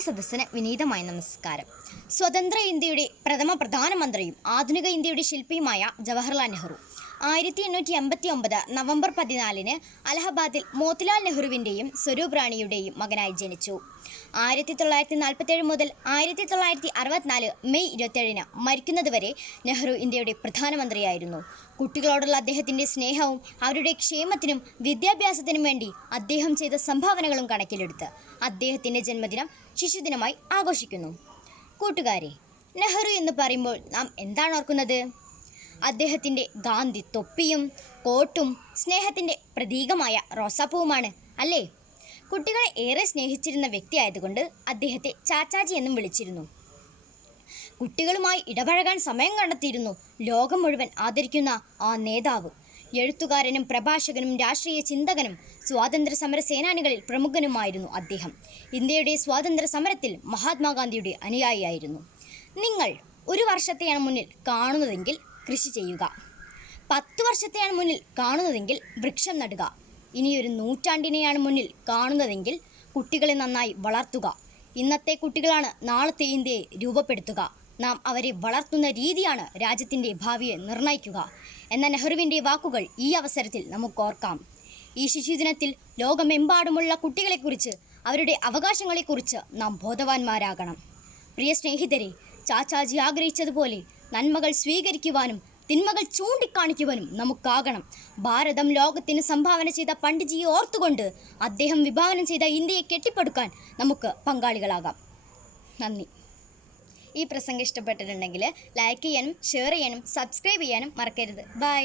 മാന്യസദസ്സിന് വിനീതമായ നമസ്കാരം. സ്വതന്ത്ര ഇന്ത്യയുടെ പ്രഥമ പ്രധാനമന്ത്രിയും ആധുനിക ഇന്ത്യയുടെ ശില്പിയുമായ ജവഹർലാൽ നെഹ്റു 1889 നവംബർ 14 അലഹബാദിൽ മോത്തിലാൽ നെഹ്റുവിൻ്റെയും സ്വരൂപ് റാണിയുടെയും മകനായി ജനിച്ചു. 1947 മുതൽ 1964 മെയ് 27 മരിക്കുന്നതുവരെ നെഹ്റു ഇന്ത്യയുടെ പ്രധാനമന്ത്രിയായിരുന്നു. കുട്ടികളോടുള്ള അദ്ദേഹത്തിൻ്റെ സ്നേഹവും അവരുടെ ക്ഷേമത്തിനും വിദ്യാഭ്യാസത്തിനും വേണ്ടി അദ്ദേഹം ചെയ്ത സംഭാവനകളും കണക്കിലെടുത്ത് അദ്ദേഹത്തിൻ്റെ ജന്മദിനം ശിശുദിനമായി ആഘോഷിക്കുന്നു. കൂട്ടുകാരെ, നെഹ്റു എന്ന് പറയുമ്പോൾ നാം എന്താണ് ഓർക്കുന്നത്? അദ്ദേഹത്തിൻ്റെ ഗാന്ധി തൊപ്പിയും കോട്ടും സ്നേഹത്തിൻ്റെ പ്രതീകമായ റോസാപ്പൂവുമാണ് അല്ലേ? കുട്ടികളെ ഏറെ സ്നേഹിച്ചിരുന്ന വ്യക്തിയായതുകൊണ്ട് അദ്ദേഹത്തെ ചാച്ചാജി എന്നും വിളിച്ചിരുന്നു. കുട്ടികളുമായി ഇടപഴകാൻ സമയം കണ്ടെത്തിയിരുന്നു ലോകം മുഴുവൻ ആദരിക്കുന്ന ആ നേതാവ്. എഴുത്തുകാരനും പ്രഭാഷകനും രാഷ്ട്രീയ ചിന്തകനും സ്വാതന്ത്ര്യ സമര സേനാനികളിൽ പ്രമുഖനുമായിരുന്നു അദ്ദേഹം. ഇന്ത്യയുടെ സ്വാതന്ത്ര്യ സമരത്തിൽ മഹാത്മാഗാന്ധിയുടെ അനുയായിയായിരുന്നു. നിങ്ങൾ ഒരു വർഷത്തെയാണ് മുന്നിൽ കാണുന്നതെങ്കിൽ കൃഷി ചെയ്യുക. 10 വർഷത്തെയാണ് മുന്നിൽ കാണുന്നതെങ്കിൽ വൃക്ഷം നടുക. ഇനിയൊരു നൂറ്റാണ്ടിനെയാണ് മുന്നിൽ കാണുന്നതെങ്കിൽ കുട്ടികളെ നന്നായി വളർത്തുക. ഇന്നത്തെ കുട്ടികളാണ് നാളത്തെ ഇന്ത്യയെ രൂപപ്പെടുത്തുക. നാം അവരെ വളർത്തുന്ന രീതിയാണ് രാജ്യത്തിൻ്റെ ഭാവിയെ നിർണ്ണയിക്കുക എന്ന നെഹ്റുവിൻ്റെ വാക്കുകൾ ഈ അവസരത്തിൽ നമുക്ക് ഓർക്കാം. ഈ ശിശുദിനത്തിൽ ലോകമെമ്പാടുമുള്ള കുട്ടികളെക്കുറിച്ച്, അവരുടെ അവകാശങ്ങളെക്കുറിച്ച് നാം ബോധവാന്മാരാകണം. പ്രിയ സ്നേഹിതരെ, ചാച്ചാജി ആഗ്രഹിച്ചതുപോലെ നന്മകൾ സ്വീകരിക്കുവാനും തിന്മകൾ ചൂണ്ടിക്കാണിക്കുവാനും നമുക്കാകണം. ഭാരതം ലോകത്തിന് സംഭാവന ചെയ്ത പണ്ഡിറ്റ്ജിയെ ഓർത്തുകൊണ്ട് അദ്ദേഹം വിഭാവനം ചെയ്ത ഇന്ത്യയെ കെട്ടിപ്പടുക്കാൻ നമുക്ക് പങ്കാളികളാകാം. നന്ദി. ഈ പ്രസംഗം ഇഷ്ടപ്പെട്ടിട്ടുണ്ടെങ്കിൽ ലൈക്ക് ചെയ്യാനും ഷെയർ ചെയ്യാനും സബ്സ്ക്രൈബ് ചെയ്യാനും മറക്കരുത്. ബൈ.